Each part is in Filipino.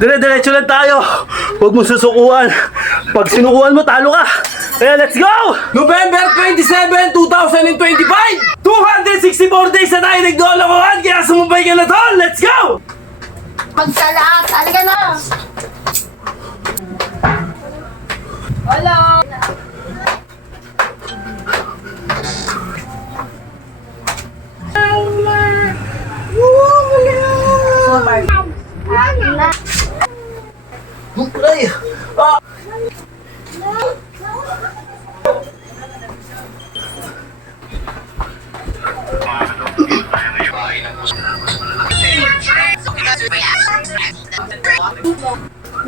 Dire-diretso lang tayo. Huwag mo susukuan. Pag sinukuan mo, talo ka. Kaya let's go! November 27, 2025! 264 days na tayo naglolokohan, kaya sumubay ka na tol! Let's go! Magtalaas! Alika na! Hello! Ay! Ah!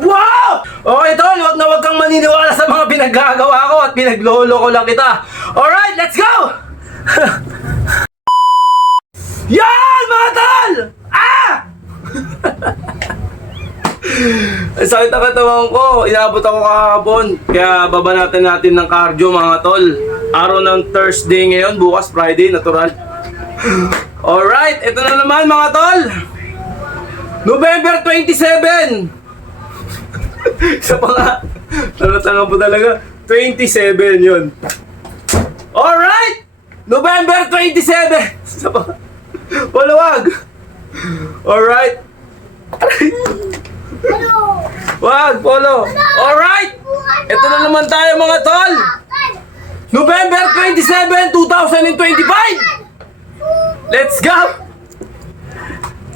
Wow! Okay tol, wag kang maniniwala sa mga pinaggagawa ko at pinaglolo ko lang kita. Alright, let's go! Yan mga tol! Ah! Ang sakit ang katawan ko. Inabot ako kahapon. Kaya babanatan natin ng cardio mga tol. Araw ng Thursday ngayon. Bukas Friday, natural. Alright, ito na naman mga tol. November 27. Isa pa nga. Tanong po talaga. 27 yun. Alright! November 27. Isa pa. Walawag. Alright. Wag, polo. Alright! Ito na naman tayo mga tol. November 27, 2025. Let's go!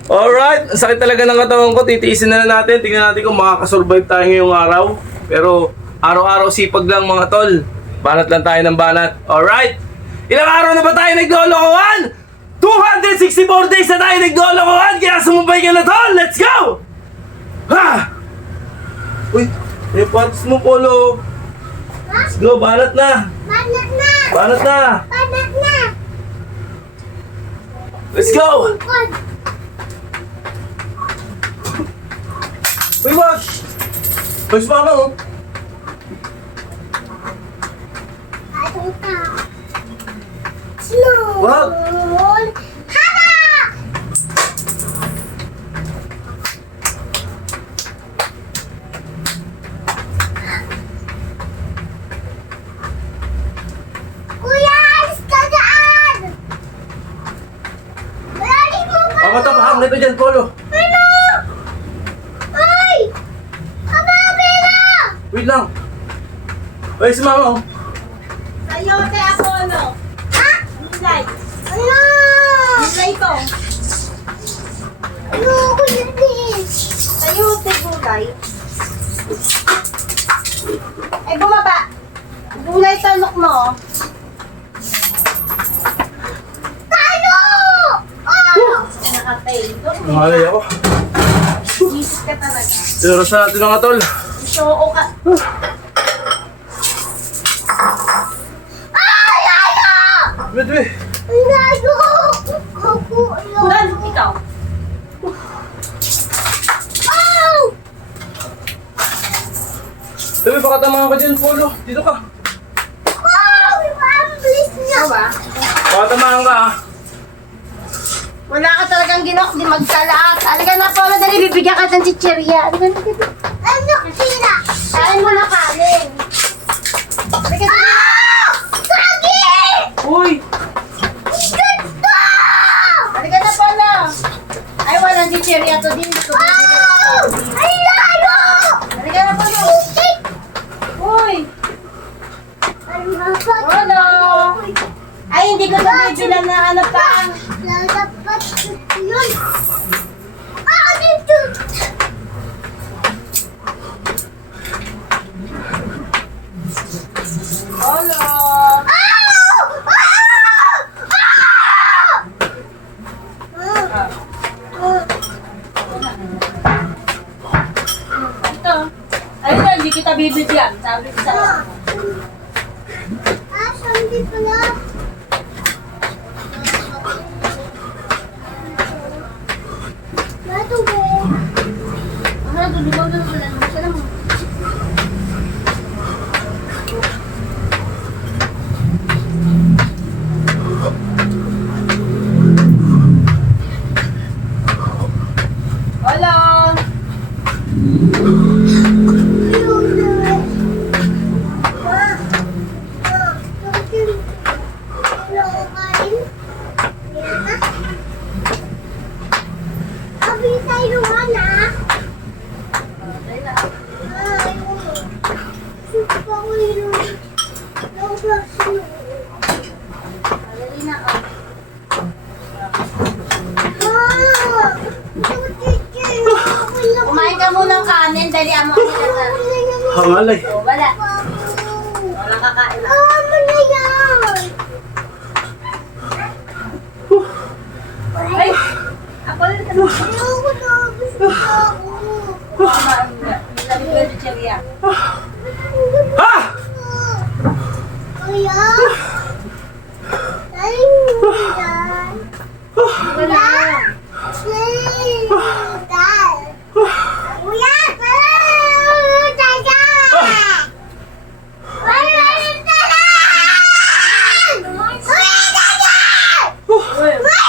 Alright, ang sakit talaga ng katawan ko. Titiisin na natin. Tingnan natin kung makakasurvive tayo ngayong araw. Pero araw-araw sipag lang mga tol. Banat lang tayo ng banat. Alright! Ilang araw na ba tayo naglolokohan? 264 days na tayo naglolokohan. Kaya sumubay ka na tol. Let's go! Ha! Uy, may parts mo, Polo. Let's go, banat na. Banat na! Banat na. Banat na! Let's go! Uy, wag! Wag sa mama, oh. Ano ka? Slow! Wag! Hana! Kuya, alis ka daan! Alis mo ba? Ako to, bahang nito dyan, Polo. Ano? Ay! Ababela! Wait lang. Uy, si mama, oh. Sayote Apollo. Ha? Nilay. Ano? Nilay to. Ano ko yun din? Sayote gulay. Ay, bumaba. Gulay talok mo. Tayo! Oh! Nakatay. Malay ako. Jesus ka talaga. Tinuros na natin mga tol. Oo ka. Ay! Ayaw! Wait, wait. Ayaw! Ako, ayaw. Kuran, ikaw. Oh! Sabi, baka tamahan ka dyan, Polo. Dito ka. Oh! Ang bilis niya! Ikaw ba? Baka tamahan ka, ah. Wala ka talagang ginok, di magtalaas. Alika na po, dali, bibigyan ka ng chichirya. Alika na, dali. Ano sila? Kain mo na kanin. Alika na. Ah! Sakit! Uy! Ganda! Alika na po na. Ay, walang chichirya to din. Oh! Ang layo! Alika na po na. Uy! Ang dapat. Hello! Ay, hindi ko na-video lang na ano pa. Lalapat yun. Ah! Dito! Hello! Ah! Ah! Ito. Ayun na, hindi kita bibigyan. Sabi ko sa'yo. Ah, sandi pala. Bato be. Ano, dudugaw na pala. Sala mo. dali amo kanila na. Hangalay. Oh, wala. Walang kakain na. Ano na yan? Ay! Ako rin ka na. Ayoko na. Gusto na ako. Sabi ko yung chicheria. Ha! Kuya? Ay, kuya. Wala. Kuya, taga! Wala yung taga! Kuya, taga! Uy, Wala!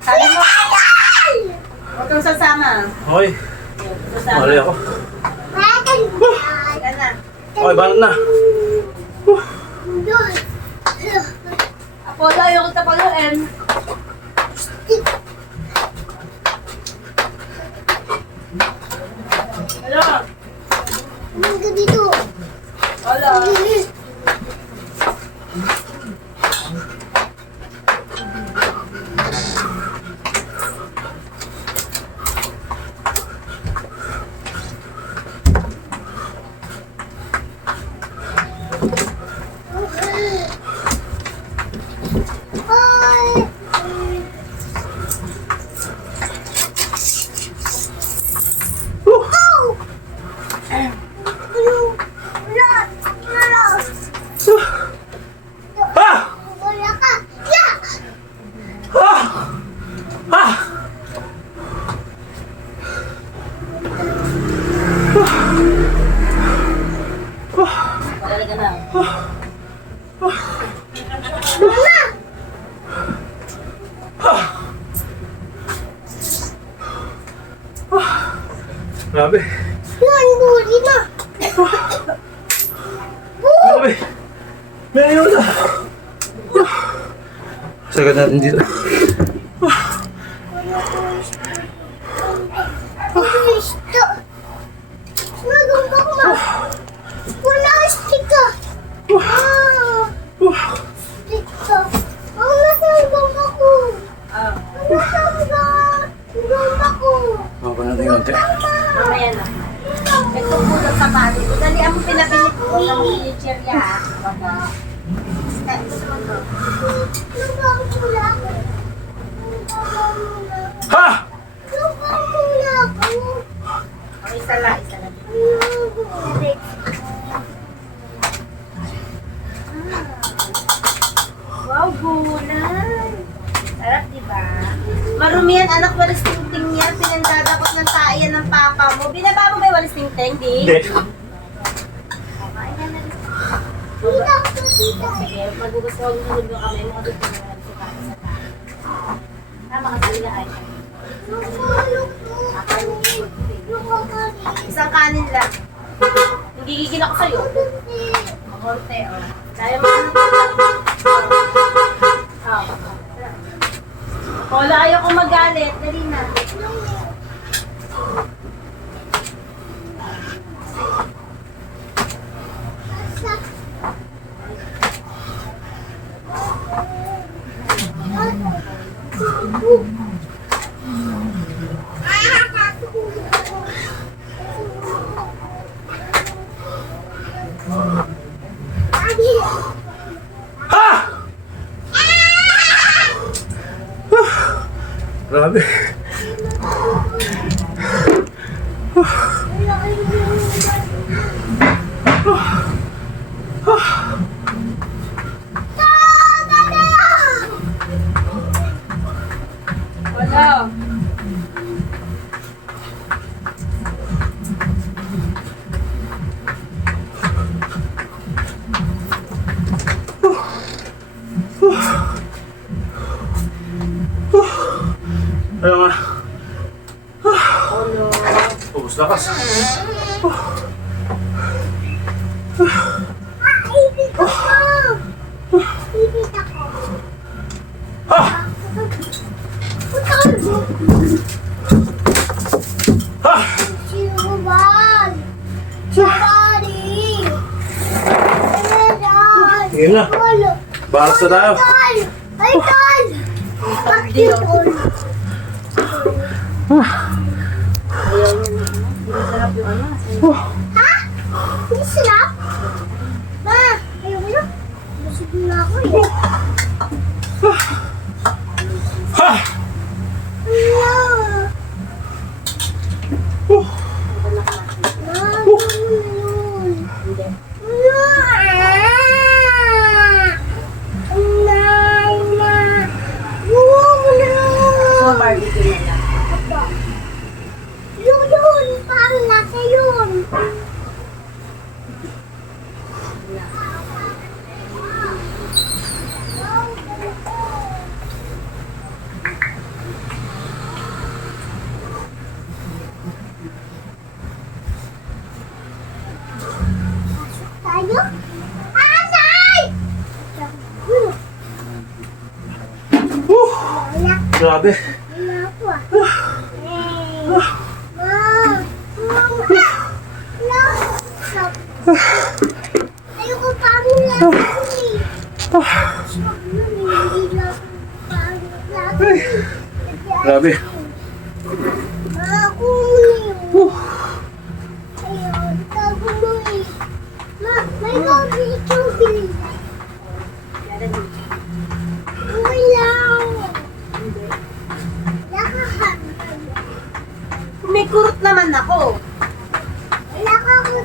sabi mo, huwag kang sasama. Okay. Sasama. Mali ako. Teka na. Okay, banat na. Apollo, ayaw ko tapaluin. Hello? Hanggang dito. Hello? Ay. Oh! Wala! Wala! Ha! Wala ka! Yeah! Ha! Ha! Wala ka na. Grabe. Yan, buli na! Grabe. Meron na. Sagad natin dito. Gusto! Maganda ko ma! Wala ang stick ka! Stick ka! Ang nasa ang gamba ko! Ah, Ang nasa ang gamba ko! Mapa natin yung konti. mamaya na. Ito pulang sa bali. Dali ang pinabili ko ng chicheria ha. Gusto mo to? Lubang mula ako! Lubang mula ako! Ha! Lubang mula ako! O, isa lang, isa lang. Wow, gulay. Sarap, di ba? Marumi yan, anak, walis tingting yan. Pinandadakot ng taiyan ng papa mo. Binaba mo ba yung walis tingting, di? Hindi. Kumain ka na. Tita ko, tita! Sige, magugas ko ang sunod yung kamay mo. Kasi pinag sa tayo sa tayo. Tama ka talaga ay. Isang kanin lang. Hindi gigil ako sa'yo. Makonte, oh. Kaya mo na Paula, ayaw ko magalit. Dali na. Ha! Grabe. Wala. Ayaw nga. Oh no. Ubus lakas. Ipit ako! Ipit ako! Ha! Putang! Ha! Sinuban! Sabari! Ano yan? Game na. Wala! Balas na tayo. Ay, tol! Hindi yun. Ayaw niya. Hindi sarap yung ano. Ha? Hindi sila? Ma, ayaw na. Busog na ako eh. Ha! Ayaw. Hindi. So, barbecue na lang. Yun, parang nasa yun. Tayo? Anay! Wala, Grabe. wala ako ah. Ayoko pa mo lang. Grabe. May coffee ikaw bilhin. Okay lang. Nakahan. May kurot naman ako. Wala ka ko.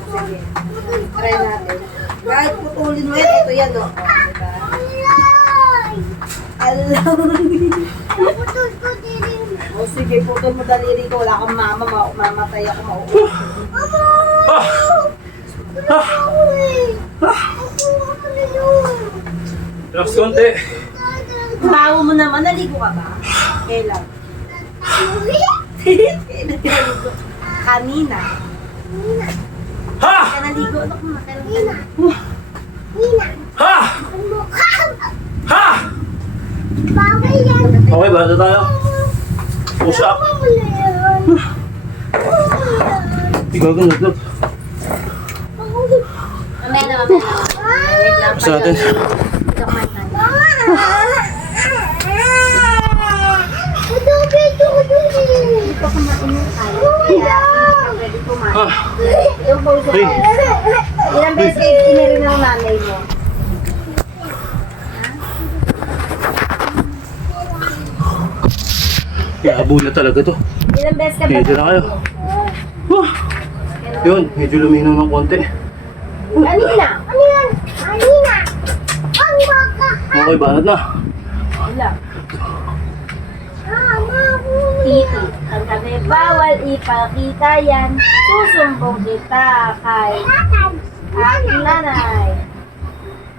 Try natin. Kahit putulin mo yan, ito yan, no? Diba? Alam. Putol ko din. O sige, putol mo daliri ko. Wala kang mama, mamatay ako, mauuwi. Mama! Ah! Ah! Ako eh. Ako na yun. Relax konti. Bawo mo naman, naligo ka ba? Kailan? Kailan ka naligo? Kanina. Ha! Ka naligo, anak mo, kailan ka Nina. naligo? Nina. Ha! Ano ka? Ha! Bagay yan. Okay, bata tayo. Push up. Mama mo na yan. Mama mo yan. Ikaw ka naglag. Mamaya na, mamaya na. Wait lang. Basta natin. Ito kumain tayo. Ito kumain yung tayo. Kaya, pwede kumain. Ah! Yung pulso Hey. ko. Ilang beses kayo inirin ng nanay mo? Iabo na talaga to. Ilang beses ka ba? Medyo na kayo. Ah! Yun, medyo luminaw ng konti. Kanina. Ano yan? Alina! Ang baka! Okay, banat na. Wala. Mama mo! Titi. Ang sabi, bawal ipakita yan. Susumbong kita kay aking nanay.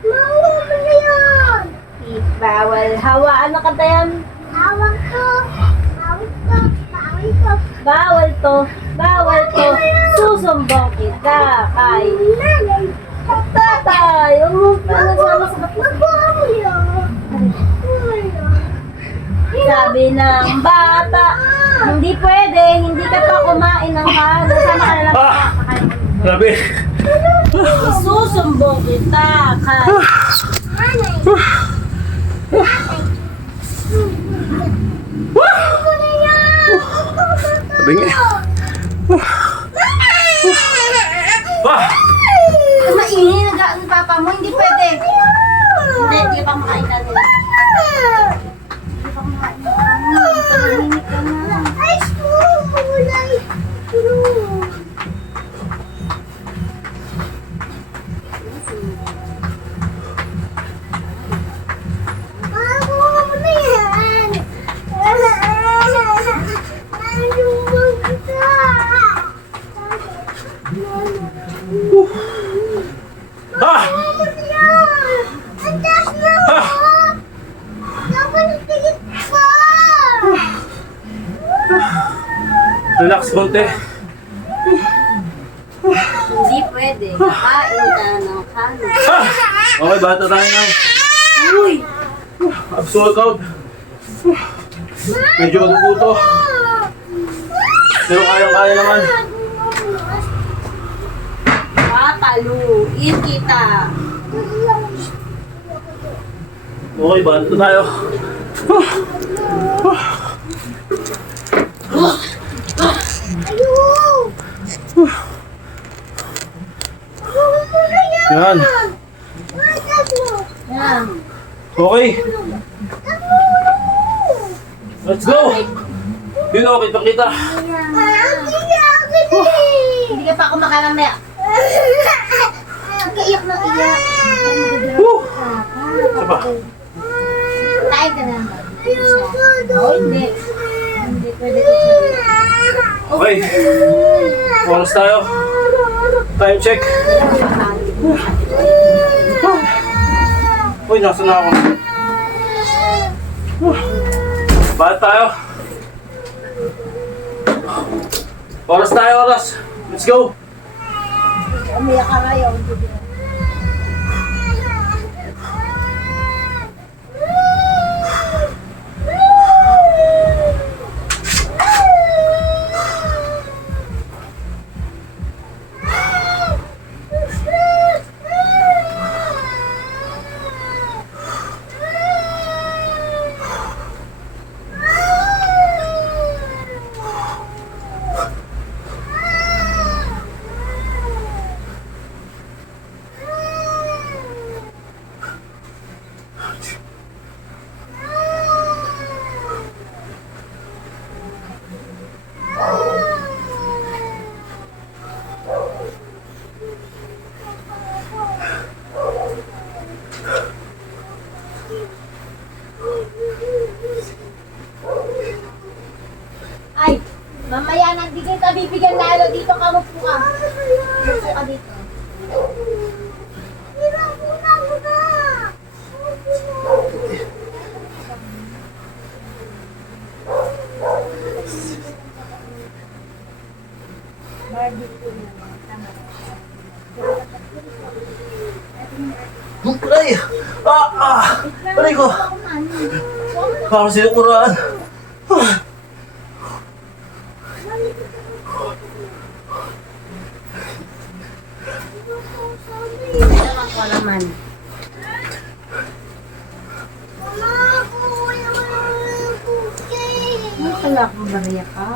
Mama mo na yan! Bawal hawaan na kanta yan. Tawag ko! Tawag ko! Tawag ko! Bawal to. Bawal to. Susumbong kita kay Nanay! tatay. Huwag mo panagsama sa kapatid. Magbuha mo yan! Sabi ng bata, hindi pwede, hindi ka pa kumain ng kanin. Sama ka na lang Ah! Grabe. Isusumbong kita kay Nanay! Ano na yan? Sabi nga. Ah! maingay nagaan ng papa mo, hindi pwede. Hindi pa makain ka nila. Hindi pa makain ka nila. Tahimik ka na. Ice cream! Wala ice cream! Ako mo na yan! Ano magkita? Ah! Ano mo na yan? Ang taas na mo! Ah! Dapat tigit pa! Relax konti. Hindi pwede. Kakain ka ng kanin. Ah! Okay, bata tayo na. Uy! Abs workout. Medyo maguguto. Pero kayang-kaya naman. Papaluin kita. Okay, bata tayo. Ayun! Ayun mo na yan! Yan. Matas mo! Yan. Okay. Tulong! Let's go. Yun o, kita-kita. Hindi ka pa kumakain mamaya. Iyak na iyak. Woo! Saba. Kain ka na. Oh, hindi. Hindi pwede ko siya. Okay. Oras tayo. Time check. Uy, nasa na ako? Bakit tayo? Oras tayo, oras. Let's go. Umiyak ka ngayon. Ay, mamaya nagbigay ka, bibigyan lalo dito ka, mupo ka. Mupo ka dito. Ay! Aray ko! Parang sinukuraan. Naman ko naman. Ano kaya kung bariya ka?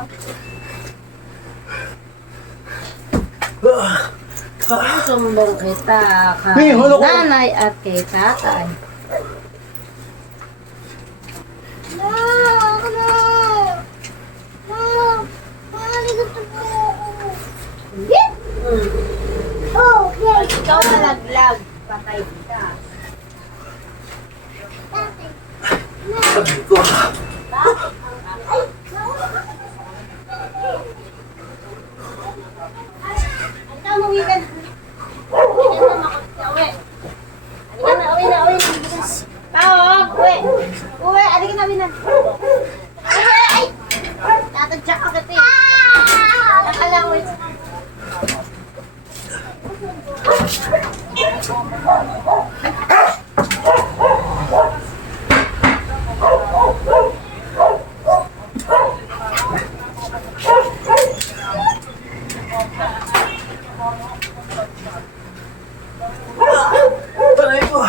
Sumbong kita kay Hey, hold on. nanay at kay tatay. Ikaw malaglag. Patay ka. Sabi ko. Ikaw mo weekend. Weekend na uwi. Halika na, uwi na, uwi na. Pao, uwi. Uwi, halika na, uwi na. Uwi, ay! Natadyak ka kasi. Nakalang, uwi. Aray ko.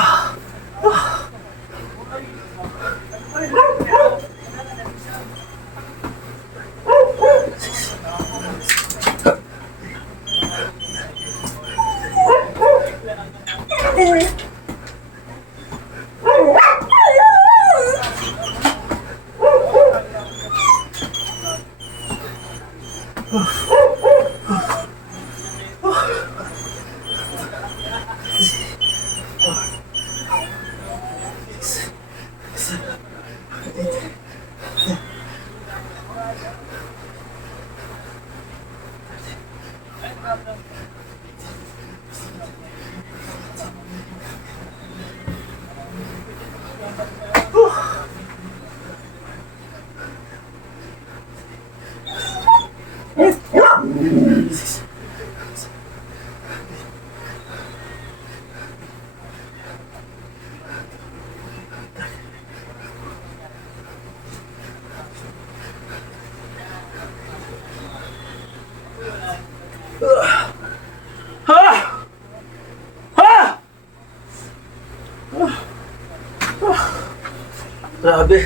Grabe.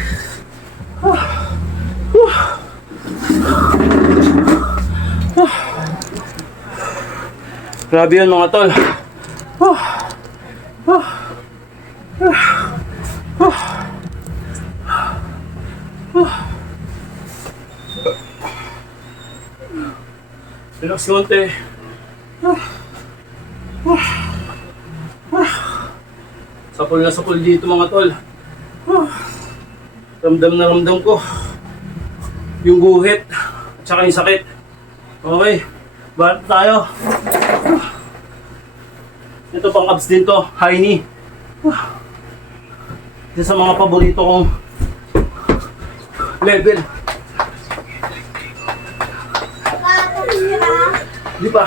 Grabe yun mga tol. Relax konti. Sapol na sapol dito mga tol. Ramdam na ramdam ko yung guhit at saka yung sakit. Okay, balat tayo. Ito pang abs din to, high knee. Ito sa mga paborito kong level. Di pa.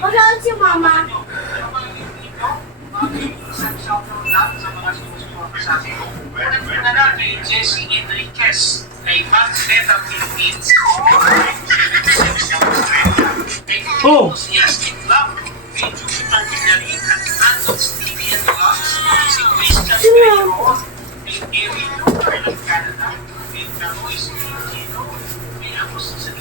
Masaan si Mama? Jesse Enriquez kay Max Neta Philippines. Oh! Enthusiastic love kay Jupiter Villarin at Anton Stevie and Loves. Si Christian Pedro kay Eric Cooper ng Canada. Kay Caroy Spirito kay Amos sa Saan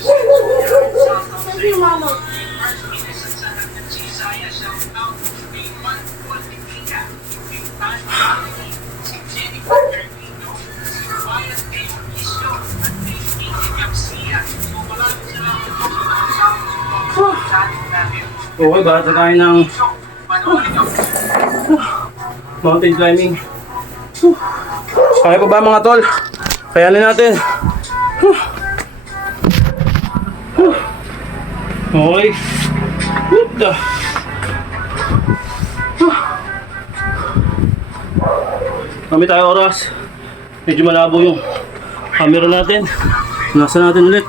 si Mama? kay Mark Innocent sa Nagkatsisaya. Shout out kay Juan Politica. Kay Tan Anthony. Si Jennifer Carpino. Si Ryan K. Ortizo. At kay Kiki Garcia. So maraming salamat po sa mga channel natin. Okay, bata tayo ng So, panoorin ang mountain climbing. Kaya pa ba mga tol? Kayanin natin. Okay. What the? Kami tayo oras. Medyo malabo yung camera natin. Nasa natin ulit.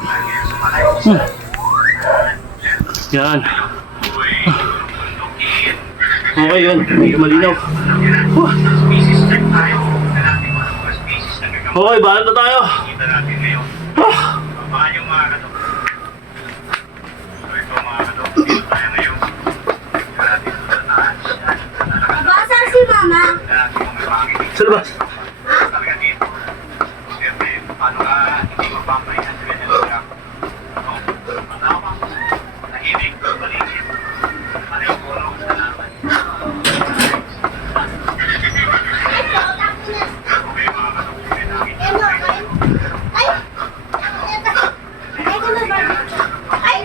Yan. Okay yun. Medyo malinaw. species check tayo na natin mga species na gagamit Okay, bahala na tayo. natin ngayon. Baka yung mga kadok. So ito mga kadok, dito tayo ngayon. Natin sa taas. Saan si Mama? Natin mga pangit. Sa labas. Talaga dito. Siyempre, paano ka hindi mapapahingan sa ganyan lang. Matawang, tahimik, paligid. Ano yung puno sa laban. Okay mga kadok, may nakita Ano? Ay! Ay, ano ba? Ay!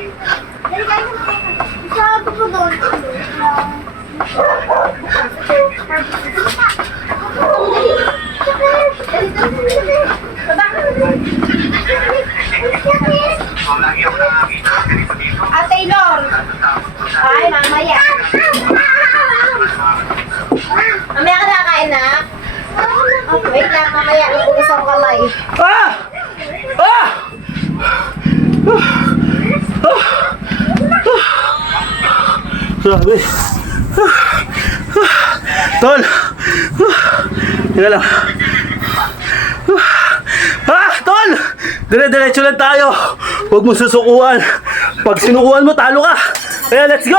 Dali kayo na. Sabi ko doon. So, lagi ako nakakita ng ganito dito. Taylor! Ay, mamaya. Mamaya ka nakain na? Wait lang, mamaya. Ipulis ang kamay. Ah! Ah! Grabe. Tol! Teka lang. Ah! Tol! Dire-diretso lang tayo. Huwag mo susukuan. Pag sinukuan mo, talo ka. Kaya let's go!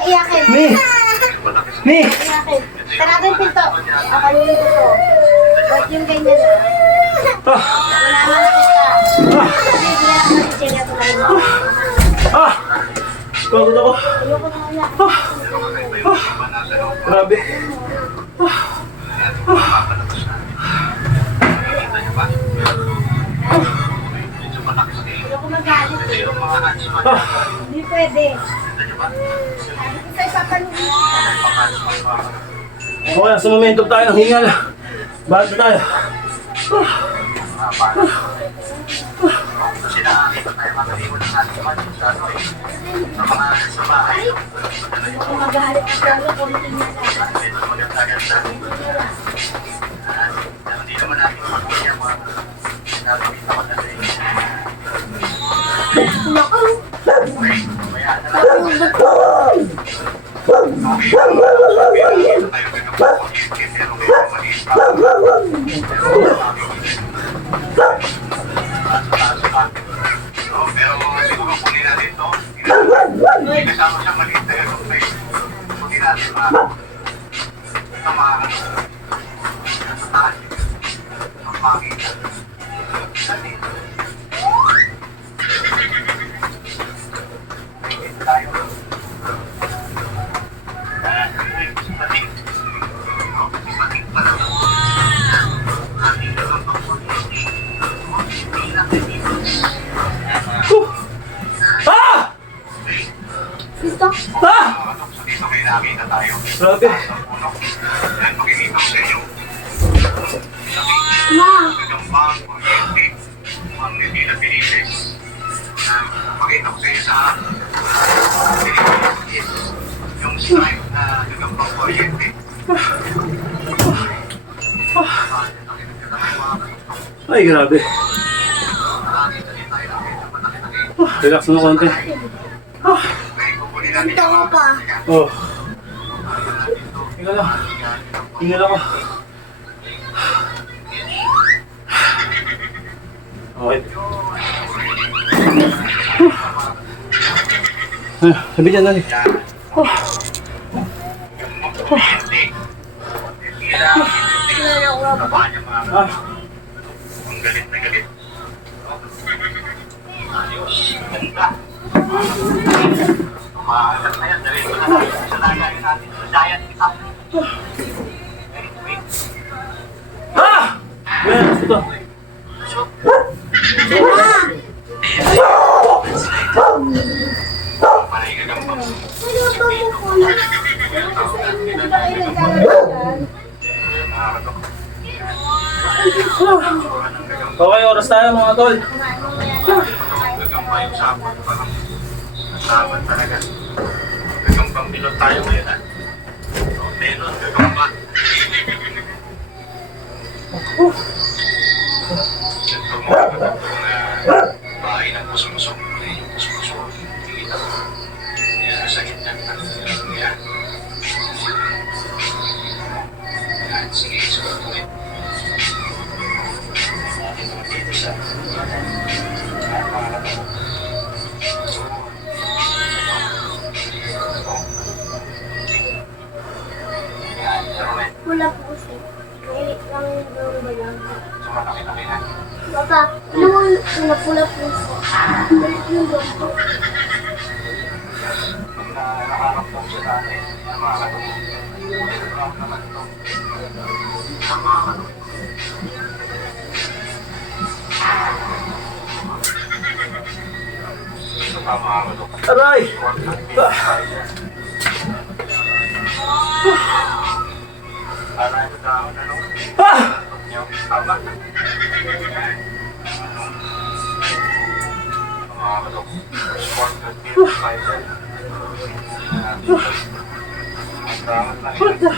Iyakin. Ni! Ni! Iyakin. Tara natin pinto. Ako yung pinto. Ba't yung ganyan? ako. Ayoko na wala. Grabe. Ayoko magalit eh. Hindi pwede. Sabi ko sa'yo, papanuhin. Okay, sa momentum tayo ng hingal. Bakit tayo? Ayoko magalit na pero konti na lang. Pero siguro kunin natin ito. Kasama siya maliit na yung face. Kunin natin ito makikita. Tayo. Pating pala. Ating Ah! Dito. Ah! so dito may nakita tayo. Grabe. Yan, pakikita ko sa inyo. Ma. Yung bang kuryente, ang hindi na pinipis. Pakita ko sa inyo sa yung stripe na gagambang kuryente. Ay, grabe. Relax mo konti. Dito ko pa. Oh. Tingnan lang. Tingnan ako. Okay. Sabi dyan, Nani. Ah. Ang galit na galit. Ayos. Ganda. Umaangat na yan. Diretso na natin sa lagayin natin sa giant kita. Wait. Ah! Well, ito. Panay gagambang. Ano ba mo ko na? Hindi ba kayo nagkakaroon? Okay, oras tayo mga tol. Gagamba yung sabon. Parang sabon talaga. Gagambang bilot tayo ngayon ha. Melon, gagamba. Ito mga gagambang bahay ng puso-puso. Puso-puso. Tingin ako. Yan, sa gitna. Yan. Sige, sulat mo rin. Dito sa Pula puso. Mainit lang yung ba lang. sumataki-taki na. Baka, ano mo pula puso? Mainit yung gusto. Nakakapong sa dati. Ang mga katulong. Ang naman ito. Ang mga katulong. Ito pa mga katulong. Aray! Para ito daon ano? Ah! Yung tama. Mga katulong. Sport at beer fighter. Ang daon lang ito.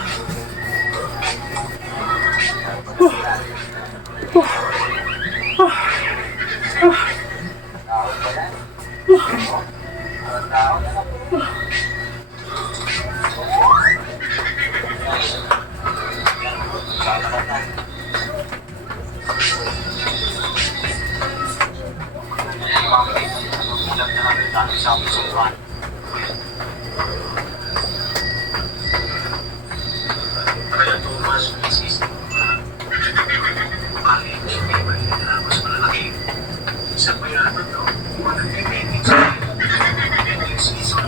Kaya Thomas, Mrs. Bakit hindi ba nila mas malalaki? Isa pa yata ito. Mga nag-meeting sa meeting season.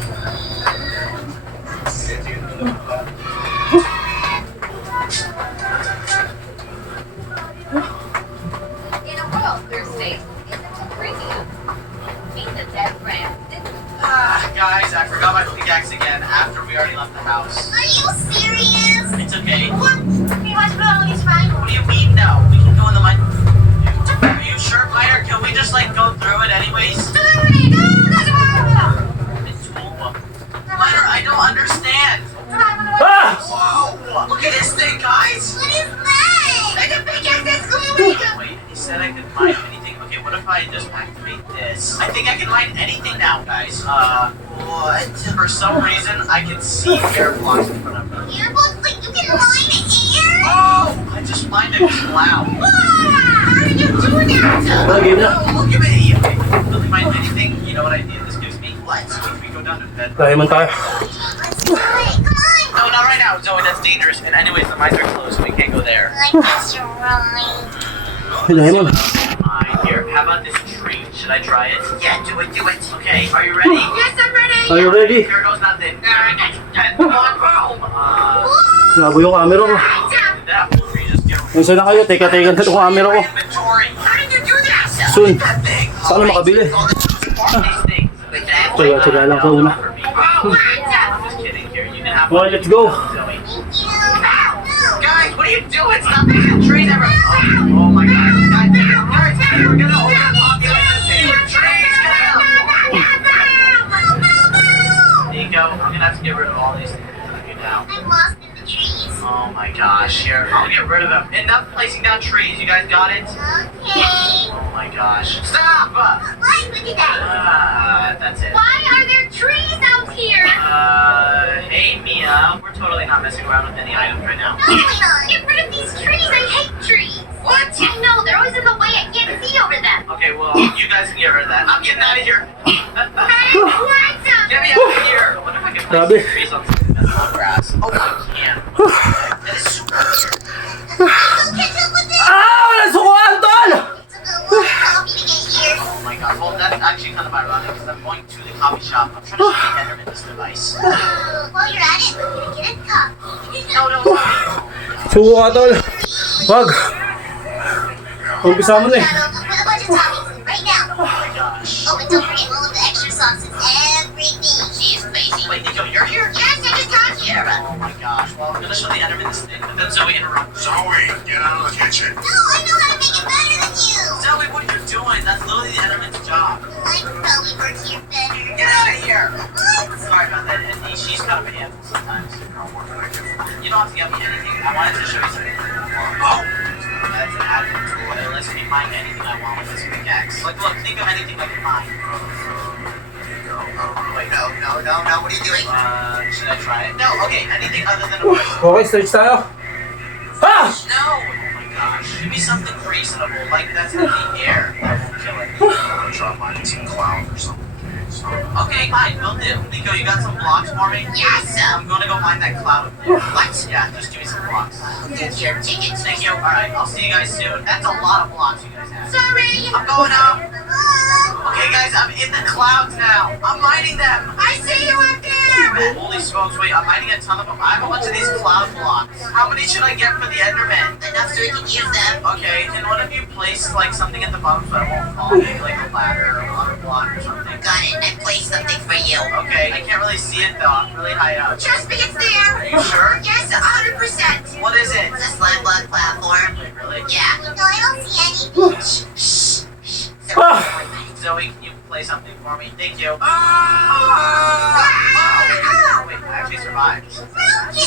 pickaxe again after we already left the house. Are you serious? It's okay. What? You want to go on this fine? What do you mean no? We can go in the mine. Are you sure, Miner? Can we just like go through it anyways? Miner, I don't understand. Ah! Whoa! Look at this thing, guys! What is that? Like a pickaxe that's going to Wait, he said I could mine anything. Okay, what if I just activate this? I think I can mine anything now, guys. What? For some reason, I can see air blocks in front of me. Earbuds, like you can mine air? Oh! I just mined a cloud. How did you do that? Lagi na. Oh, look at me! Okay, I can really mine anything. You know what idea this gives me? What? If we go down to bed. Diamond tayo. Let's do it. Come on. No, not right now, Zoe. That's dangerous. And anyways, the mines are closed, so we can't go there. I guess you're right. Diamond. Mine. Here, how about this tree? Should I try it? Yeah, do it, do it. Okay, are you ready? Yes, I'm ready. Are you ready? Here goes nothing. Come on, boom! Labo yung camera ko. That will tree just get Nasaan na kayo? Teka na itong camera ko. inventory. How did you do that? Soon. That thing. Saan na makabili? Tiga lang sa una. Just kidding. Here, you can have Okay, let's go. Zoe. Thank you. Guys, what are you doing? Stop making trees ever. Oh my god. God damn it. Guys, we're gonna overpopulate the city with trees. Get out. Nico, I'm gonna have to get rid of all these things that you now. I'm lost in the trees. Oh my gosh, here, I'll get rid of them. Enough placing down trees, you guys got it? Okay. Oh my gosh. Stop! What? Look at that. That's it. Why are there trees out here? Hey Mia, we're totally not messing around with any items right now. Totally not. Get rid of these trees. I hate trees. What? I know. They're always in the way. I can't see over them. Okay, well, you guys can get rid of that. I'm getting out of here. What? Get me out of here. What if I can Grabe. place trees on something that's not grass? Oh, I can. That is super weird. Don't catch up with it. Ah! Wala sukuan, tol! It took a long time to get here. Oh my god. Well, that's actually kind of ironic because I'm going to the coffee shop. I'm trying to show the Enderman this device. While you're at it, we're gonna get a coffee. No, sorry. Suko ka, tol. Wag. Umpisa mo na eh. Shadow, put a bunch of toppings in right now. Oh my gosh. Oh, and don't forget all of the extra sauces, everything. She is crazy. Wait, Nico, you're here? Yes, I just got here. Oh my gosh. Well, I'm gonna show the Enderman this thing, but then Zoe interrupts. Zoe, get out of the kitchen. No, I know how to make it better than you. Zoe, what are you doing? That's literally the Enderman's job. I probably work here better. Get out of here! What? Sorry about that, Andy. She's kind of a handful sometimes. You don't have to get me anything. I wanted to show you something. Oh! That's an admin tool. It lets me mine anything I want with this pickaxe. Like, look, think of anything I can mine. Wait, no. What are you doing? Should I try it? No, okay, anything other than a wood. Okay, stage tayo. Ah! No! Oh my gosh. Give me something reasonable, like that's in the air. That won't kill it. I'm trying to find some cloud or something. Okay, fine, will do. Nico, you got some blocks for me? Yes. I'm gonna go find that cloud up there. What? Yeah, just give me some blocks. Here, take it. Thank you. Alright, I'll see you guys soon. That's a lot of blocks you guys have. Sorry. I'm going up. Okay, guys, I'm in the clouds now. I'm mining them. I see you up there. Holy smokes, wait, I'm mining a ton of them. I have a bunch of these cloud blocks. How many should I get for the Enderman? Enough so we can use them. Okay, and what if you place like something at the bottom so I won't fall? Maybe like a ladder or a water block or something. Got it. I placed something for you. Okay, I can't really see it though. I'm really high up. Trust me, it's there. Are you sure? Yes, 100%. What is it? It's a slime block platform. Wait, really? Yeah. No, I don't see any. Shh. Ah! Zoe, can you play something for me? Thank you. Oh, wait, I actually survived. Broken.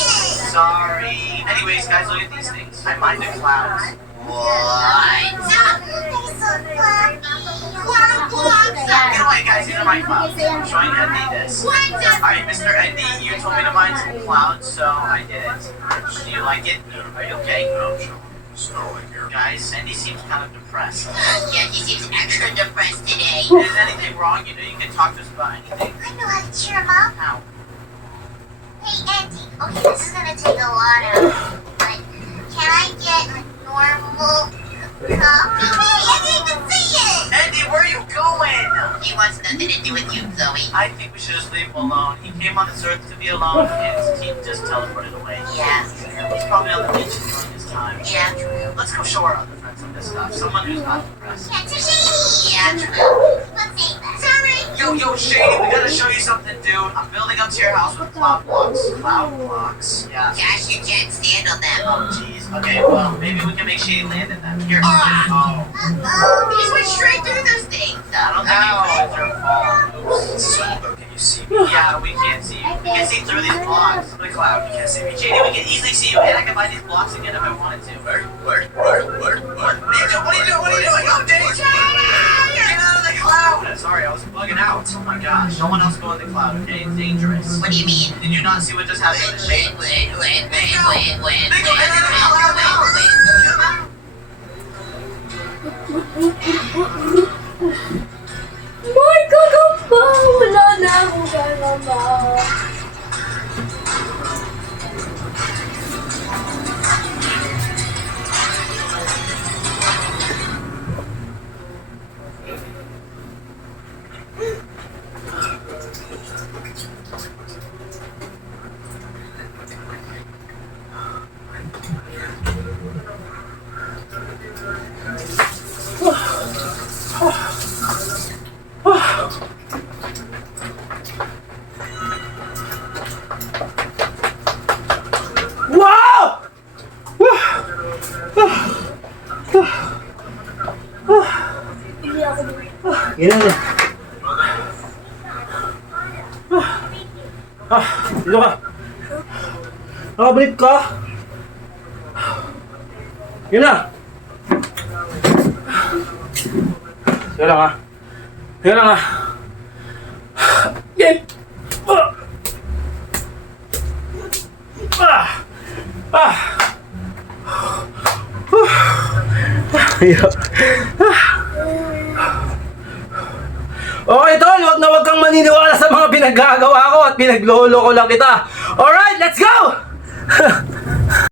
Sorry. Anyways, guys, look at these things. I mined the clouds. What? They're so fluffy. Get away, guys. These are my clouds. I'm showing Andy this. Alright, Mr. Andy, you told me to mine some clouds, so I did it. Do you like it? Are you okay? Snowing here. Guys, Andy seems kind of depressed. Yeah, he seems extra depressed today. Is anything wrong? You know you can talk to us about anything. I know how to cheer him up. How? Hey, Andy. Okay, this is gonna take a lot of, but can I get a normal coffee? I didn't even see it. Andy, where are you going? He wants nothing to do with you, Zoe. I think we should just leave him alone. He came on this earth to be alone, and he just teleported away. Yeah. He's probably on the beach enjoying his time. Yeah, true. Let's go show our other friends some of this stuff. Someone who's not depressed. Yeah, touche. Yeah, true. Let's say that. Sorry. Yo, yo, Shady, we gotta show you something, dude. I'm building up to your house with cloud blocks. Cloud blocks. Yeah. Josh, you can't stand on them. Oh, jeez. Okay, well, maybe we can make Shady land in them. Here. Ah. Oh. He just went straight through those things. I don't think you can through fall. So, can you see me? Yeah, we can't see you. We can see through these blocks. The cloud, you can't see me. Shady, we can easily see you, and I can buy these blocks again if I wanted to. Where? Ninja, what are you doing? What are you doing? Oh, Ninja! Get out of the cloud! Sorry, I was bugging out. Oh my gosh. No one else go in the cloud, okay? It's dangerous. What do you mean? Did you not see what just happened to Shady? Wait. Nico, get out of the cloud now! My gagamba! Wala na akong gagamba. Wow! Hindi ako dito. Yan na. Dito ka. Nakabalik ka. Yan na. Yan lang ha. Yan lang ha. Yan. Okay tol, wag kang maniniwala sa mga pinaggagawa ko at pinaglolo ko lang kita. Alright, let's go!